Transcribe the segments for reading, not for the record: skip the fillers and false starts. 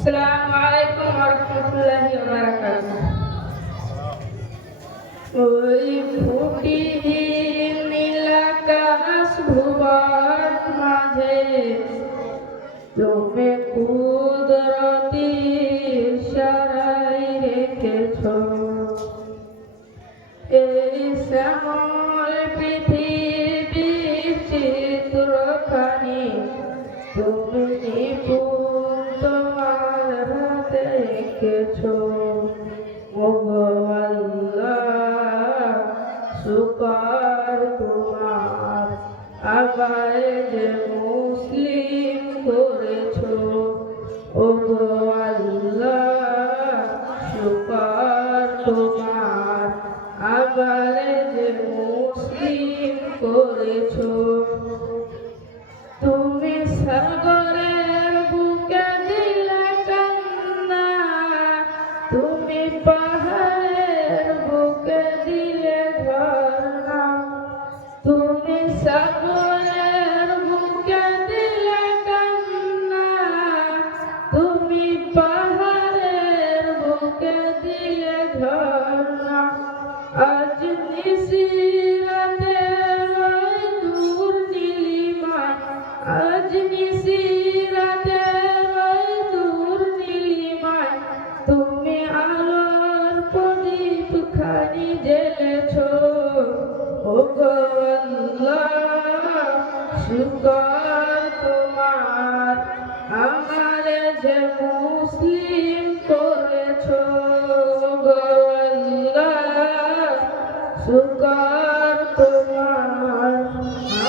আসসালামু আলাইকুম ওয়া রাহমাতুল্লাহি ওয়া বারাকাতুহু। ওই ফুটিহীন নীলাকাশ ভুবন মাঝে তুমি কুদরতি ইশারায় রেখেছ এই শ্যামল পৃথিবীর চিত্রখানি তুমি নিপুণ তোমার হাতে এঁকেছ। ওগো আল্লাহ শুকর তোমার আমায় যে মুসলিম করেছ। ওগো আল্লাহ শুকর তোমার আমায় যে মুসলিম করেছ। তুমি সাগরের বুকে দিলে কান্না, তুমি পাহাড়ের বুকে দিলে ঝর্ণা। তুমি সাগরের বুকে দিলে কান্না, তুমি পাহাড়ের বুকে দিলে ঝর্ণা। আজ নিশিরাতে ওই দূর নীলিমায়, আজ নিশিরাতে ওই দূর নীলিমায় তুমি আলোর প্রদীপ খানি জ্বেলেছ। ওগো আল্লাহ শুকর তোমার আমারে যে মুসলিম করেছ। ওগো আল্লাহ শুকর তোমার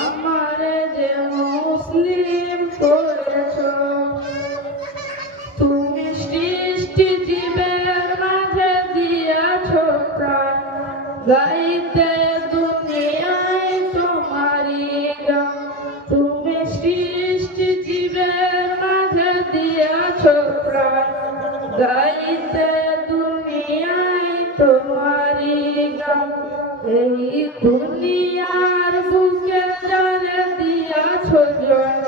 আমারে যে মুসলিম করেছ। তুমি সৃষ্টি জীবের মাঝে দিয়াছ প্রাণ, গাইতে দুনিয়ায় তোমারি গান। তুমি সৃষ্টি জীবের মাঝে দিয়াছ প্রাণ, গাইতে দুনিয়ায় তোমারি গান। এই দুনিয়ার বুকে যারে দিয়াছ জন্ম,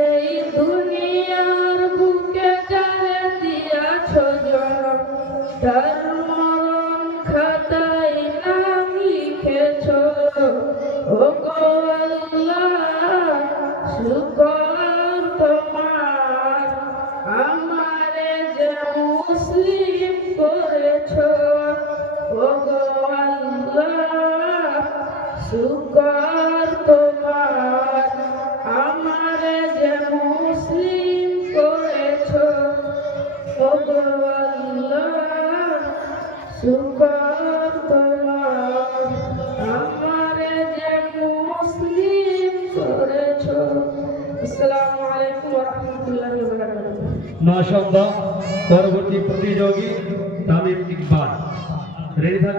এই দুনিয়ার বুকে যারে দিয়াছ জন্ম, তার মরণ খাতায় নাম লিখেছ। ওগো আল্লাহ শুকর তোমার আমারে যে মুসলিম করেছ। ওগো আল্লাহ শুকর তোমার আমারে যে মুসলিম করেছ। ওগো আল্লাহ শুকর তোমার আমারে যে মুসলিম করেছ। আসসালামু আলাইকুম ওয়া রাহমাতুল্লাহি ওয়া বারাকাতুহু। মাশাআল্লাহ। পরবর্তী প্রতিযোগী তামিম ইকবাল। রেডি থাকুন।